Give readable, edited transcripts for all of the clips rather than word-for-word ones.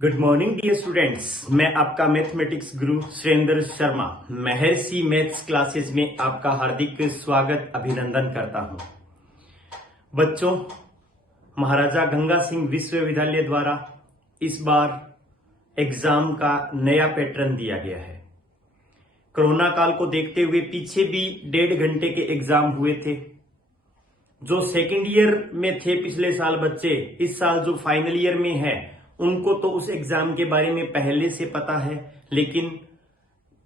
Good morning dear students. मैं आपका mathematics गुरु सुरेंद्र शर्मा महर्षि maths classes में आपका हार्दिक स्वागत अभिनंदन करता हूं। बच्चों, महाराजा गंगा सिंह विश्वविद्यालय द्वारा इस बार एग्जाम का नया पैटर्न दिया गया है। कोरोना काल को देखते हुए पीछे भी 1.5 घंटे के एग्जाम हुए थे। जो सेकेंड ईयर में थे पिछले साल बच्चे, इस साल जो फाइनल ईयर में है उनको तो उस एग्जाम के बारे में पहले से पता है, लेकिन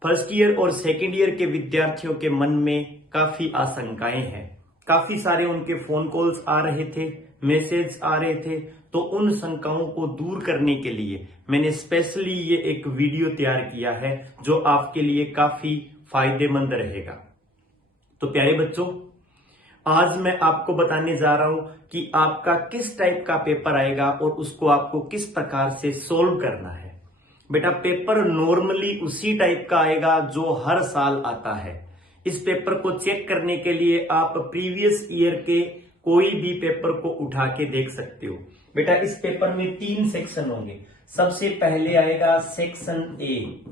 फर्स्ट ईयर और सेकेंड ईयर के विद्यार्थियों के मन में काफी आशंकाएं हैं। काफी सारे उनके फोन कॉल्स आ रहे थे, मैसेज आ रहे थे। तो उन शंकाओं को दूर करने के लिए मैंने स्पेशली ये एक वीडियो तैयार किया है जो आपके लिए काफी फायदेमंद रहेगा। तो प्यारे बच्चों, आज मैं आपको बताने जा रहा हूं कि आपका किस टाइप का पेपर आएगा और उसको आपको किस प्रकार से सोल्व करना है। बेटा, पेपर नॉर्मली उसी टाइप का आएगा जो हर साल आता है। इस पेपर को चेक करने के लिए आप प्रीवियस ईयर के कोई भी पेपर को उठा के देख सकते हो। बेटा, इस पेपर में 3 सेक्शन होंगे। सबसे पहले आएगा सेक्शन ए।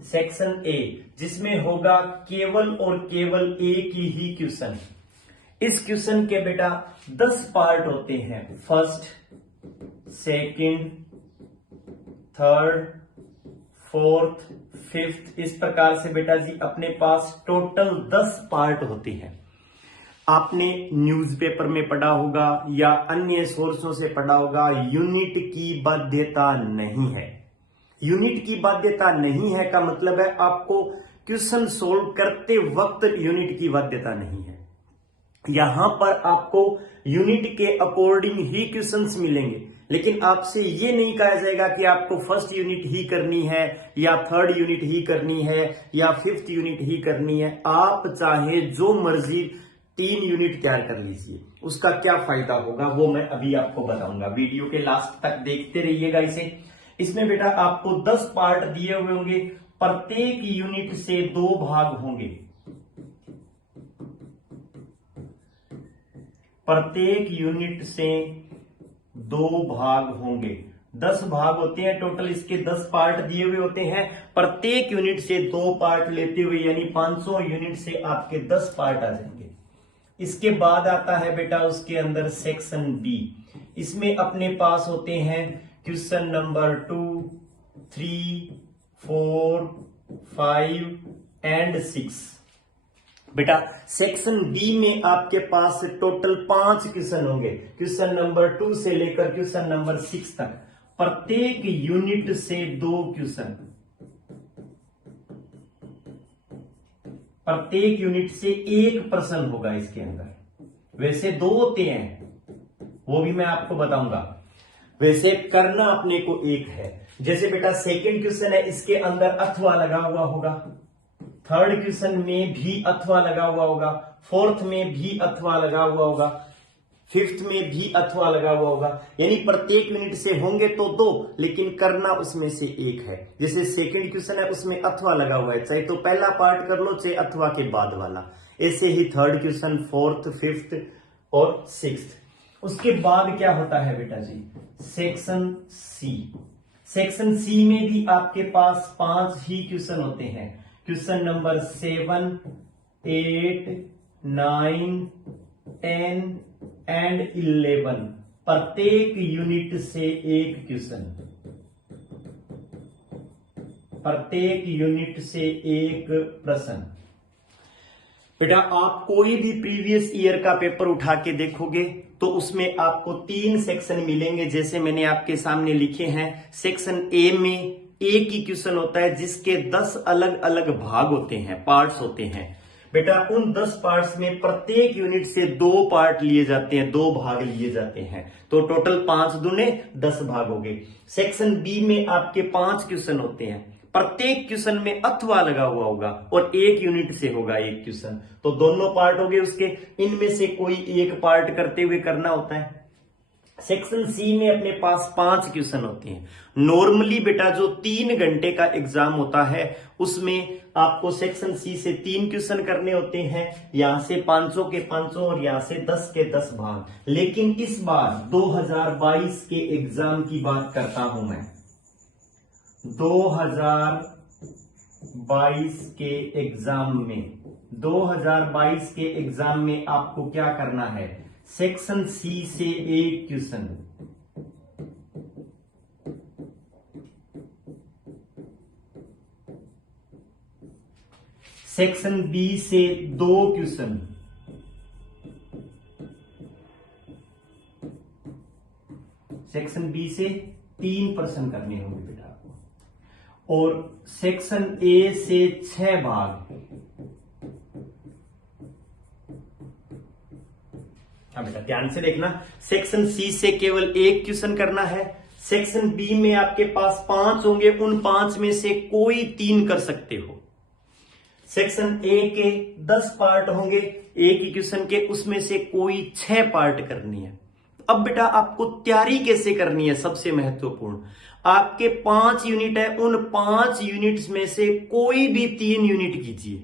सेक्शन ए जिसमें होगा केवल और केवल एक ही क्वेश्चन। इस क्वेश्चन के बेटा 10 पार्ट होते हैं। First, second, third, fourth, fifth, इस प्रकार से बेटा जी अपने पास टोटल 10 पार्ट होते हैं। आपने न्यूज़पेपर में पढ़ा होगा या अन्य सोर्सों से पढ़ा होगा, यूनिट की बाध्यता नहीं है। यूनिट की बाध्यता नहीं है का मतलब है आपको क्वेश्चन सोल्व करते वक्त यूनिट की बाध्यता नहीं है। यहां पर आपको यूनिट के अकॉर्डिंग ही क्वेश्चंस मिलेंगे, लेकिन आपसे ये नहीं कहा जाएगा कि आपको फर्स्ट यूनिट ही करनी है या थर्ड यूनिट ही करनी है या फिफ्थ यूनिट ही करनी है। आप चाहे जो मर्जी 3 यूनिट तैयार कर लीजिए। उसका क्या फायदा होगा वो मैं अभी आपको बताऊंगा। वीडियो के लास्ट तक देखते रहिएगा इसे। इसमें बेटा आपको 10 पार्ट दिए हुए होंगे। प्रत्येक यूनिट से 2 भाग होंगे। प्रत्येक यूनिट से 2 भाग होंगे। 10 भाग होते हैं टोटल। इसके 10 पार्ट दिए हुए होते हैं। प्रत्येक यूनिट से 2 पार्ट लेते हुए यानी 500 यूनिट से आपके 10 पार्ट आ जाएंगे। इसके बाद आता है बेटा उसके अंदर सेक्शन बी। इसमें अपने पास होते हैं क्वेश्चन नंबर 2, 3, 4, 5 एंड 6। बेटा, सेक्शन बी में आपके पास टोटल 5 क्वेश्चन होंगे। क्वेश्चन नंबर 2 से लेकर क्वेश्चन नंबर 6 तक। प्रत्येक यूनिट से 2 क्वेश्चन। प्रत्येक यूनिट से 1 प्रश्न होगा इसके अंदर। वैसे 2 होते हैं, वो भी मैं आपको बताऊंगा। वैसे करना अपने को एक है। जैसे बेटा सेकंड क्वेश्चन है, इसके अंदर अथवा लगा हुआ होगा। थर्ड क्वेश्चन में भी अथवा लगा हुआ होगा। फोर्थ में भी अथवा लगा हुआ होगा। फिफ्थ में भी अथवा लगा हुआ होगा। यानी प्रत्येक यूनिट से होंगे तो 2, लेकिन करना उसमें से एक है। जैसे सेकंड क्वेश्चन है उसमें अथवा लगा हुआ है, चाहे तो पहला पार्ट कर लो चाहे अथवा के बाद वाला। ऐसे ही थर्ड क्वेश्चन, फोर्थ, फिफ्थ और सिक्स्थ। उसके बाद क्या होता है बेटा जी, सेक्शन सी। सेक्शन सी में भी आपके पास 5 ही क्वेश्चन होते हैं। Question number 7, 8, 9, 10 and 11। प्रत्येक यूनिट से 1 क्वेश्चन। प्रत्येक यूनिट से 1 प्रश्न। बेटा, आप कोई भी प्रीवियस ईयर का पेपर उठा के देखोगे तो उसमें आपको 3 सेक्शन मिलेंगे, जैसे मैंने आपके सामने लिखे हैं। सेक्शन ए में एक ही क्वेश्चन होता है जिसके 10 अलग अलग भाग होते हैं, पार्ट्स होते हैं। बेटा, उन 10 पार्ट्स में प्रत्येक यूनिट से 2 पार्ट लिए जाते हैं, 2 भाग लिए जाते हैं। तो टोटल 5 दूने 10 भाग हो गए। सेक्शन बी में आपके 5 क्वेश्चन होते हैं। प्रत्येक क्वेश्चन में अथवा लगा हुआ होगा और 1 यूनिट से होगा 1 क्वेश्चन। तो दोनों पार्ट हो गए उसके। इनमें से कोई एक पार्ट करते हुए करना होता है। सेक्शन सी में अपने पास 5 क्वेश्चन होते हैं। नॉर्मली बेटा जो 3 घंटे का एग्जाम होता है उसमें आपको सेक्शन सी से 3 क्वेश्चन करने होते हैं, यहां से 500 के 500 और यहां से 10 के 10 भाग। लेकिन इस बार 2022 के एग्जाम की बात करता हूं मैं। 2022 के एग्जाम में आपको क्या करना है, सेक्शन सी से एक क्वेश्चन, सेक्शन बी से 2 क्वेश्चन, सेक्शन बी से 3 प्रश्न करने होंगे बेटा आपको, और सेक्शन ए से 6 भाग। हाँ बेटा ध्यान से देखना, सेक्शन सी से केवल 1 क्वेश्चन करना है, सेक्शन बी में आपके पास 5 होंगे, उन 5 में से कोई 3 कर सकते हो। सेक्शन ए के 10 पार्ट होंगे, एक ही क्वेश्चन के, उसमें से कोई 6 पार्ट करनी है। अब बेटा आपको तैयारी कैसे करनी है, सबसे महत्वपूर्ण, आपके 5 यूनिट है, उन 5 यूनिट्स में से कोई भी 3 यूनिट कीजिए,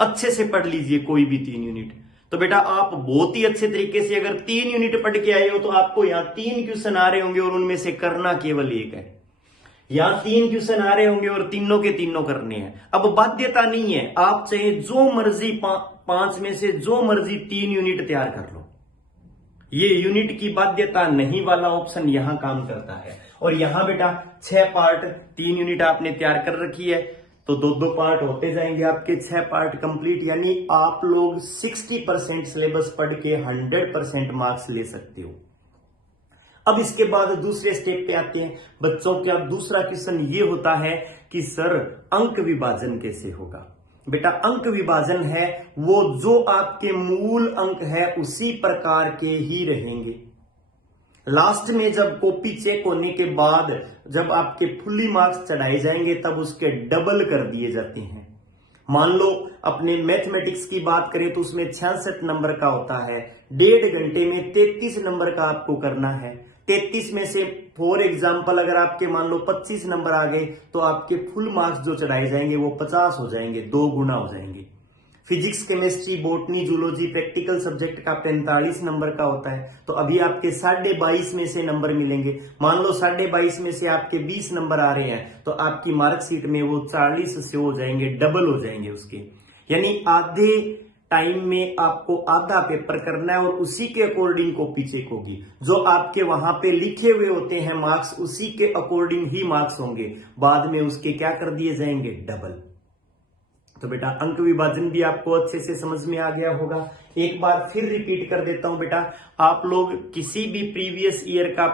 अच्छे से पढ़ लीजिए कोई भी 3 यूनिट। तो बेटा आप बहुत ही अच्छे तरीके से अगर 3 यूनिट पढ़ के आए हो तो आपको यहां 3 क्वेश्चन आ रहे होंगे और उनमें से करना केवल एक है। यहां 3 क्वेश्चन आ रहे होंगे और तीनों के तीनों करने हैं। अब बाध्यता नहीं है, आप चाहे जो मर्जी 5 में से जो मर्जी 3 यूनिट तैयार कर लो, ये यूनिट की बाध्यता नहीं वाला ऑप्शन यहां काम करता है। और यहां बेटा 6 पार्ट, 3 यूनिट आपने तैयार कर रखी है, तो 2-2 पार्ट होते जाएंगे आपके 6 पार्ट कंप्लीट, यानी आप लोग 60% सिलेबस पढ़ के 100% मार्क्स ले सकते हो। अब इसके बाद दूसरे स्टेप पे आते हैं बच्चों। क्या दूसरा क्वेश्चन ये होता है कि सर अंक विभाजन कैसे होगा। बेटा अंक विभाजन है वो जो आपके मूल अंक है उसी प्रकार के ही रहेंगे। लास्ट में जब कॉपी चेक होने के बाद जब आपके फुल्ली मार्क्स चढ़ाए जाएंगे तब उसके डबल कर दिए जाते हैं। मान लो अपने मैथमेटिक्स की बात करें तो उसमें 66 नंबर का होता है, 1.5 घंटे में 33 नंबर का आपको करना है। 33 में से फॉर एग्जाम्पल अगर आपके मान लो 25 नंबर आ गए तो आपके फुल मार्क्स जो चढ़ाए जाएंगे वो 50 हो जाएंगे, 2 गुना हो जाएंगे। Physics, chemistry, botany, zoology, practical subject का 45 नंबर का होता है, तो अभी आपके 22.5 में से नंबर मिलेंगे। मान लो 22.5 में से आपके 20 नंबर आ रहे हैं तो आपकी मार्कशीट में वो 40 से हो जाएंगे, डबल हो जाएंगे उसके। यानी आधे टाइम में आपको आधा पेपर करना है और उसी के अकॉर्डिंग कॉपी चेक होगी। जो आपके वहां पे लिखे हुए होते हैं मार्क्स उसी के अकॉर्डिंग ही मार्क्स होंगे, बाद में उसके क्या कर दिए जाएंगे, डबल। तो बेटा अंक विभाजन भी आपको अच्छे से समझ में आ गया होगा। एक बार फिर रिपीट कर देता हूं बेटा, आप लोग किसी भी प्रीवियस ईयर का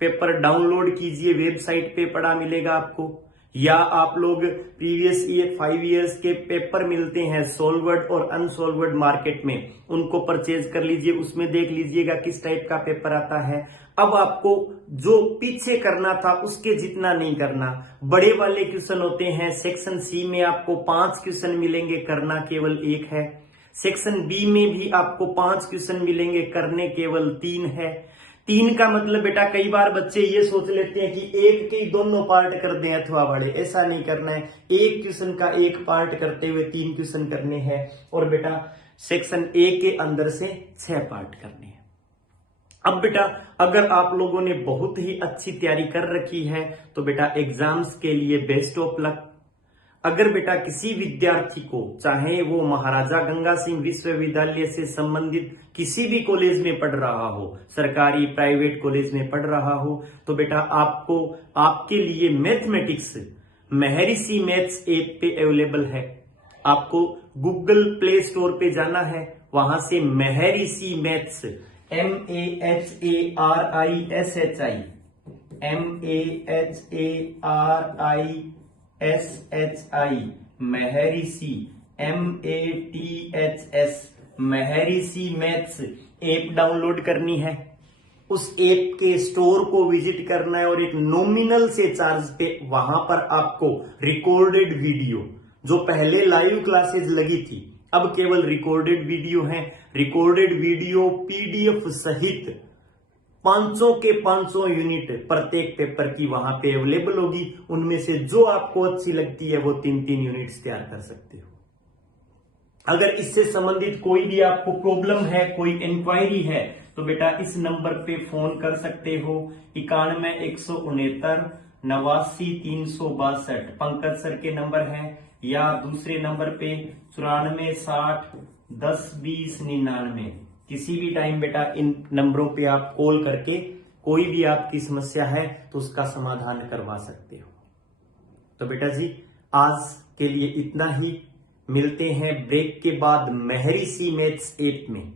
पेपर डाउनलोड कीजिए, वेबसाइट पे पढ़ा मिलेगा आपको, या आप लोग प्रीवियस ईयर 5 इयर्स के पेपर मिलते हैं सॉल्वर्ड और अनसॉल्वर्ड मार्केट में, उनको परचेज कर लीजिए, उसमें देख लीजिएगा किस टाइप का पेपर आता है। अब आपको जो पीछे करना था उसके जितना नहीं करना, बड़े वाले क्वेश्चन होते हैं। सेक्शन सी में आपको 5 क्वेश्चन मिलेंगे, करना केवल 1 है। सेक्शन बी में भी आपको 5 क्वेश्चन मिलेंगे, करने केवल 3 है। 3 का मतलब बेटा कई बार बच्चे ये सोच लेते हैं कि एक के ही दोनों पार्ट कर दें अथवा बड़े, ऐसा नहीं करना है। एक क्वेश्चन का एक पार्ट करते हुए 3 क्वेश्चन करने हैं, और बेटा सेक्शन ए के अंदर से 6 पार्ट करने हैं। अब बेटा अगर आप लोगों ने बहुत ही अच्छी तैयारी कर रखी है तो बेटा एग्जाम्स के लिए बेस्ट ऑफ लक। अगर बेटा किसी विद्यार्थी को, चाहे वो महाराजा गंगा सिंह विश्वविद्यालय से संबंधित किसी भी कॉलेज में पढ़ रहा हो, सरकारी प्राइवेट कॉलेज में पढ़ रहा हो, तो बेटा आपको आपके लिए मैथमेटिक्स महर्षि मैथ्स ऐप पे अवेलेबल है। आपको गूगल प्ले स्टोर पे जाना है, वहां से महर्षि मैथ्स महर्षि महर्षि मैथ्स ऐप डाउनलोड करनी है। उस ऐप के स्टोर को विजिट करना है और एक नॉमिनल से चार्ज पे वहां पर आपको रिकॉर्डेड वीडियो, जो पहले लाइव क्लासेस लगी थी अब केवल रिकॉर्डेड वीडियो है, रिकॉर्डेड वीडियो पीडीएफ सहित 500 के 500 यूनिट प्रत्येक पेपर की वहां पे अवेलेबल होगी। उनमें से जो आपको अच्छी लगती है वो 3-3 यूनिट्स तैयार कर सकते हो। अगर इससे संबंधित कोई भी आपको प्रॉब्लम है, कोई इंक्वायरी है, तो बेटा इस नंबर पे फोन कर सकते हो। 91-169-89-362 पंकज सर के नंबर है, या दूसरे नंबर पे 94-60-10-20-99। किसी भी टाइम बेटा इन नंबरों पे आप कॉल करके कोई भी आपकी समस्या है तो उसका समाधान करवा सकते हो। तो बेटा जी आज के लिए इतना ही। मिलते हैं ब्रेक के बाद महर्षि मैथ्स ऐप में।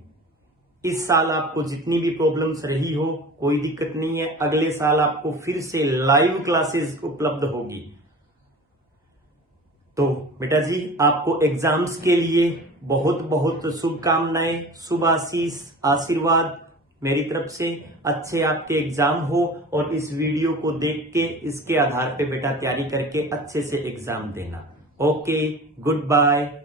इस साल आपको जितनी भी प्रॉब्लम्स रही हो कोई दिक्कत नहीं है, अगले साल आपको फिर से लाइव क्लासेस उपलब्ध होगी। तो बेटा जी आपको एग्जाम्स के लिए बहुत बहुत शुभकामनाएं, शुभ आशीष, आशीर्वाद मेरी तरफ से। अच्छे आपके एग्जाम हो और इस वीडियो को देख के इसके आधार पे बेटा तैयारी करके अच्छे से एग्जाम देना। Okay, good bye.